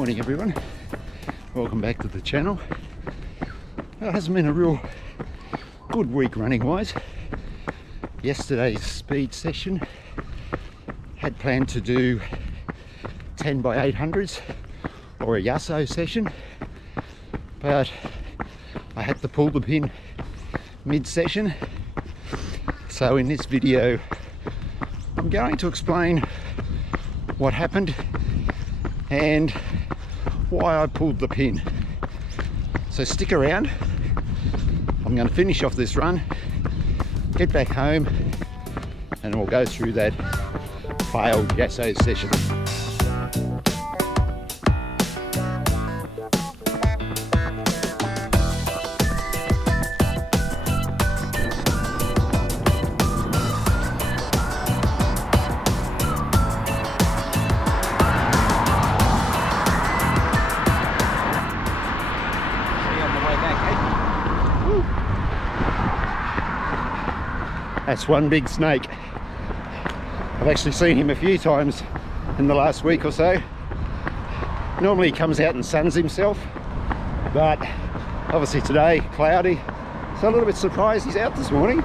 Morning everyone, welcome back to the channel. It hasn't been a real good week running wise. Yesterday's speed session had planned to do 10 by 800s or a Yasso session, but I had to pull the pin mid-session. So in this video I'm going to explain what happened and why I pulled the pin. So stick around. I'm going to finish off this run, get back home, and we'll go through that failed Yasso session. That's one big snake. I've actually seen him a few times in the last week or so. Normally he comes out and suns himself, but obviously today, cloudy. So a little bit surprised he's out this morning.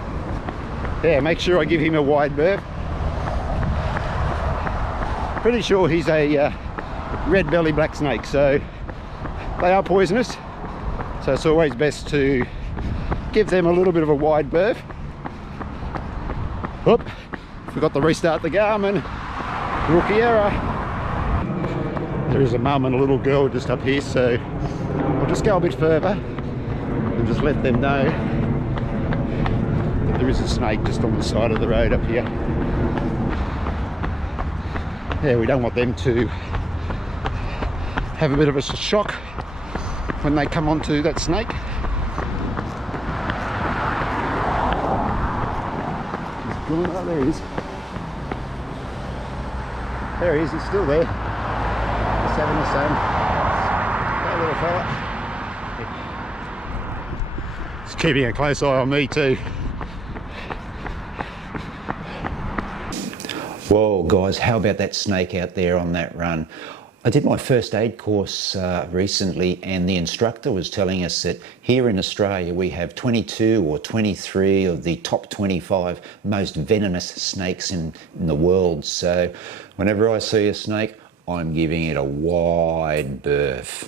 Yeah, make sure I give him a wide berth. Pretty sure he's a red belly black snake, so they are poisonous. So it's always best to give them a little bit of a wide berth. Oop, forgot to restart the Garmin. Rookie error. There is a mum and a little girl just up here, so I'll just go a bit further and just let them know that there is a snake just on the side of the road up here. Yeah, we don't want them to have a bit of a shock when they come onto that snake. Oh, there he is. There he is, he's still there. Just having a sun. That little fella. He's keeping a close eye on me too. Whoa guys, how about that snake out there on that run? I did my first aid course recently, and the instructor was telling us that here in Australia we have 22 or 23 of the top 25 most venomous snakes in the world. So whenever I see a snake, I'm giving it a wide berth.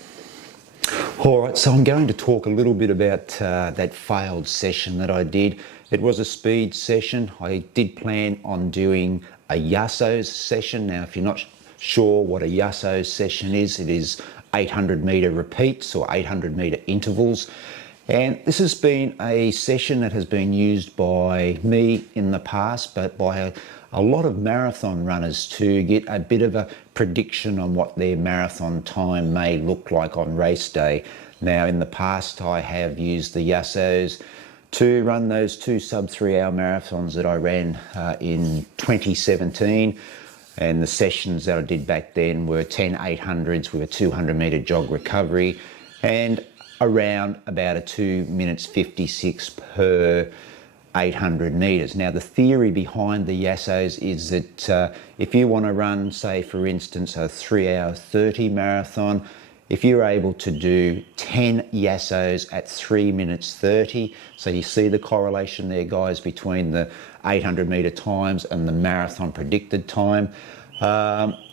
Alright, so I'm going to talk a little bit about that failed session that I did. It was a speed session. I did plan on doing a Yasso session. Now if you're not sure what a Yasso session is, it is 800 metre repeats or 800 metre intervals, and this has been a session that has been used by me in the past, but by a lot of marathon runners to get a bit of a prediction on what their marathon time may look like on race day. Now in the past I have used the Yassos to run those 2 sub-3 hour marathons that I ran in 2017. And the sessions that I did back then were 10 800s with a 200 metre jog recovery and around about a 2 minutes 56 per 800 metres. Now the theory behind the Yassos is that if you want to run, say for instance, a 3 hour 30 marathon, if you're able to do 10 Yassos at 3 minutes 30, so you see the correlation there guys between the 800 metre times and the marathon predicted time,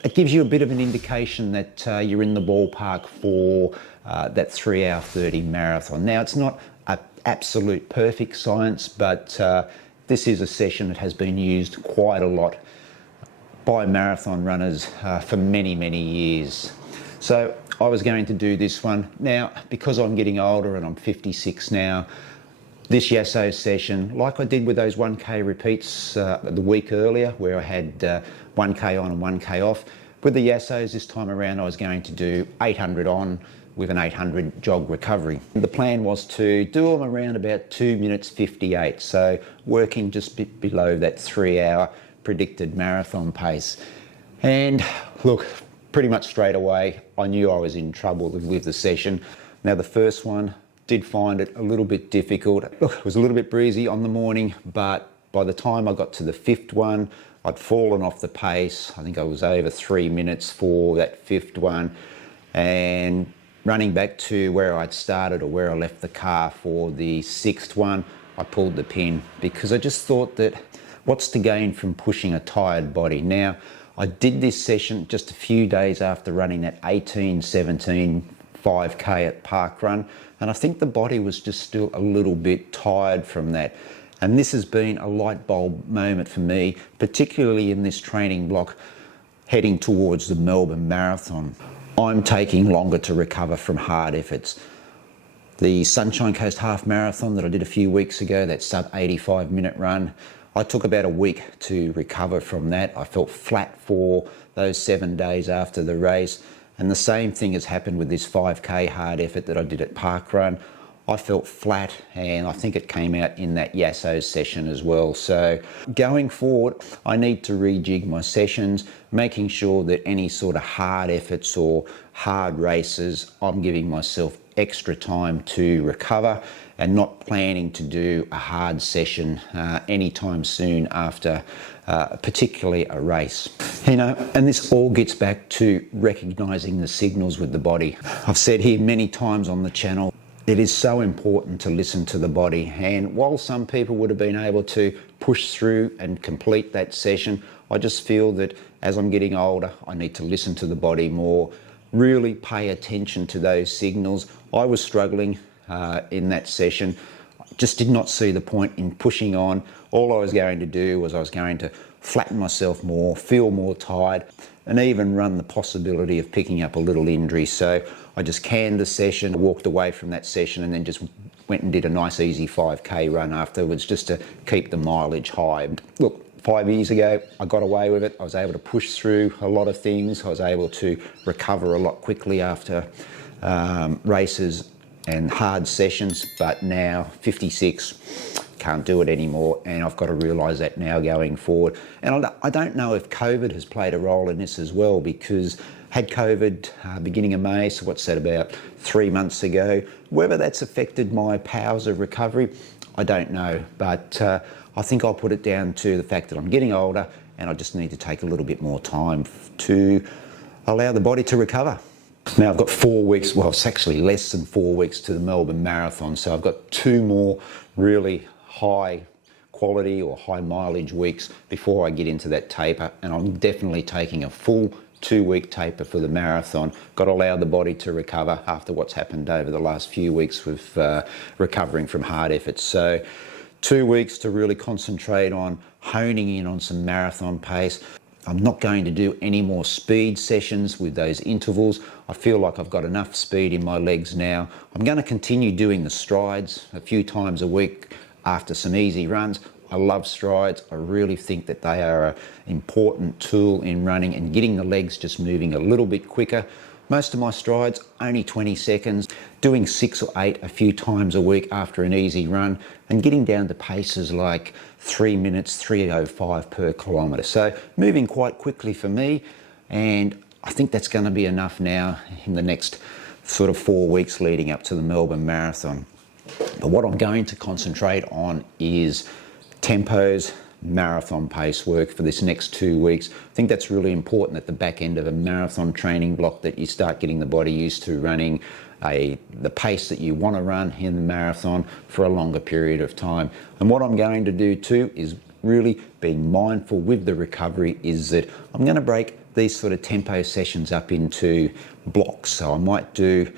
it gives you a bit of an indication that you're in the ballpark for that 3 hour 30 marathon. Now it's not an absolute perfect science, but this is a session that has been used quite a lot by marathon runners for many, many years. So I was going to do this one. Now, because I'm getting older and I'm 56 now, this Yasso session, like I did with those 1K repeats the week earlier where I had 1K on and 1K off, with the Yassos this time around I was going to do 800 on with an 800 jog recovery. The plan was to do them around about 2 minutes 58, so working just a bit below that 3 hour predicted marathon pace. And look, pretty much straight away I knew I was in trouble with the session. Now the first one, did find it a little bit difficult. Look, it was a little bit breezy on the morning, but by the time I got to the 5th one, I'd fallen off the pace. I think I was over 3 minutes for that 5th one. and running back to where I'd started or where I left the car for the 6th one, I pulled the pin because I just thought that what's to gain from pushing a tired body? Now, I did this session just a few days after running that 18-17 5K at parkrun, and I think the body was just still a little bit tired from that. And this has been a light bulb moment for me, particularly in this training block heading towards the Melbourne Marathon. I'm taking longer to recover from hard efforts. The Sunshine Coast Half Marathon that I did a few weeks ago, that sub 85-minute run, I took about a week to recover from that. I felt flat for those 7 days after the race. And the same thing has happened with this 5K hard effort that I did at parkrun. I felt flat, and I think it came out in that Yasso session as well. So going forward, I need to rejig my sessions, making sure that any sort of hard efforts or hard races, I'm giving myself extra time to recover and not planning to do a hard session anytime soon after particularly a race. You know, and this all gets back to recognizing the signals with the body. I've said here many times on the channel, it is so important to listen to the body, and while some people would have been able to push through and complete that session, I just feel that as I'm getting older, I need to listen to the body more, really pay attention to those signals. I was struggling in that session, just did not see the point in pushing on. All I was going to do was I was going to flatten myself more, feel more tired, and even run the possibility of picking up a little injury. So I just canned the session, walked away from that session, and then just went and did a nice easy 5K run afterwards just to keep the mileage high. Look, 5 years ago, I got away with it. I was able to push through a lot of things. I was able to recover a lot quickly after races and hard sessions, but now 56, can't do it anymore, and I've got to realise that now going forward. And I don't know if COVID has played a role in this as well, because had COVID beginning of May, so what's that, about 3 months ago, whether that's affected my powers of recovery, I don't know, but I think I'll put it down to the fact that I'm getting older and I just need to take a little bit more time to allow the body to recover. Now I've got 4 weeks, well it's actually less than 4 weeks to the Melbourne Marathon, so I've got 2 more really high quality or high mileage weeks before I get into that taper, and I'm definitely taking a full 2-week taper for the marathon. Got to allow the body to recover after what's happened over the last few weeks with recovering from hard efforts. So 2 weeks to really concentrate on honing in on some marathon pace. I'm not going to do any more speed sessions with those intervals. I feel like I've got enough speed in my legs now. I'm going to continue doing the strides a few times a week after some easy runs. I love strides. I really think that they are an important tool in running and getting the legs just moving a little bit quicker. Most of my strides, only 20 seconds, doing 6 or 8 a few times a week after an easy run, and getting down to paces like 3 minutes, 3:05 per kilometre. So moving quite quickly for me, and I think that's going to be enough now in the next sort of 4 weeks leading up to the Melbourne Marathon. But what I'm going to concentrate on is tempos, marathon pace work for this next 2 weeks. I think that's really important at the back end of a marathon training block, that you start getting the body used to running the pace that you want to run in the marathon for a longer period of time. And what I'm going to do too is really being mindful with the recovery is that I'm going to break these sort of tempo sessions up into blocks. So I might do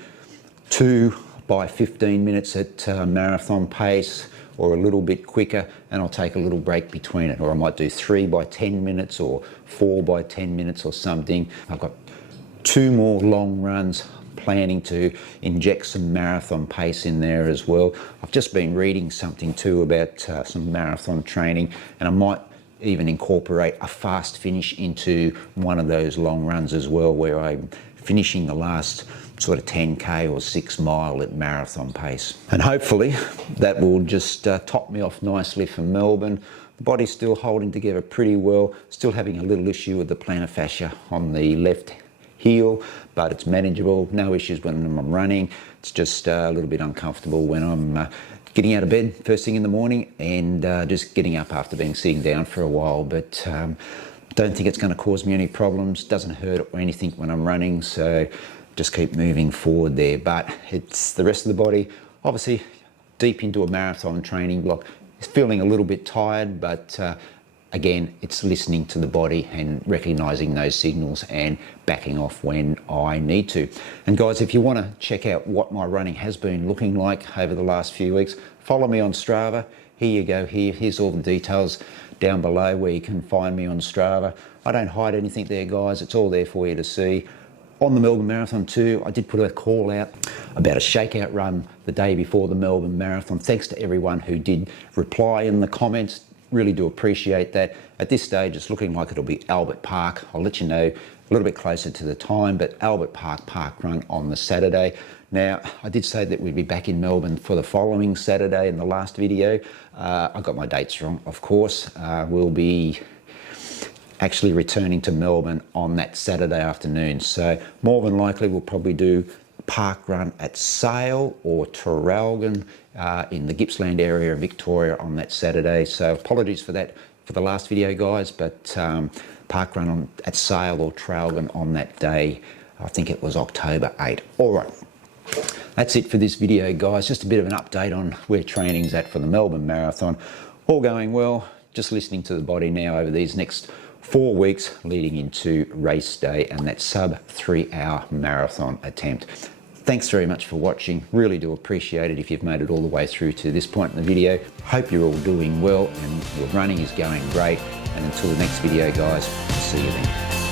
2 by 15 minutes at marathon pace, or a little bit quicker, and I'll take a little break between it. Or I might do 3 by 10 minutes or 4 by 10 minutes or something. I've got 2 more long runs, planning to inject some marathon pace in there as well. I've just been reading something too about some marathon training, and I might even incorporate a fast finish into one of those long runs as well, where I'm finishing the last sort of 10k or 6 mile at marathon pace. And hopefully that will just top me off nicely for Melbourne. The body's still holding together pretty well, still having a little issue with the plantar fascia on the left heel, but it's manageable, no issues when I'm running. It's just a little bit uncomfortable when I'm getting out of bed first thing in the morning and just getting up after being sitting down for a while, but don't think it's going to cause me any problems, doesn't hurt or anything when I'm running, so just keep moving forward there. But it's the rest of the body, obviously deep into a marathon training block. It's feeling a little bit tired, but again, it's listening to the body and recognizing those signals and backing off when I need to. And guys, if you want to check out what my running has been looking like over the last few weeks, follow me on Strava. Here you go, here's all the details down below where you can find me on Strava. I don't hide anything there, guys. It's all there for you to see. On the Melbourne Marathon too, I did put a call out about a shakeout run the day before the Melbourne Marathon. Thanks to everyone who did reply in the comments. Really do appreciate that. At this stage, it's looking like it'll be Albert Park. I'll let you know a little bit closer to the time, but Albert Park parkrun on the Saturday. Now, I did say that we'd be back in Melbourne for the following Saturday in the last video. I got my dates wrong, of course. We'll be actually returning to Melbourne on that Saturday afternoon. So more than likely we'll probably do park run at Sale or Traralgon in the Gippsland area of Victoria on that Saturday. So apologies for that for the last video, guys, but park run at Sale or Traralgon on that day. I think it was October 8. All right. That's it for this video, guys. Just a bit of an update on where training's at for the Melbourne Marathon. All going well. Just listening to the body now over these next 4 weeks leading into race day and that sub 3 hour marathon attempt. Thanks very much for watching. Really do appreciate it if you've made it all the way through to this point in the video. Hope you're all doing well and your running is going great. And until the next video, guys, see you then.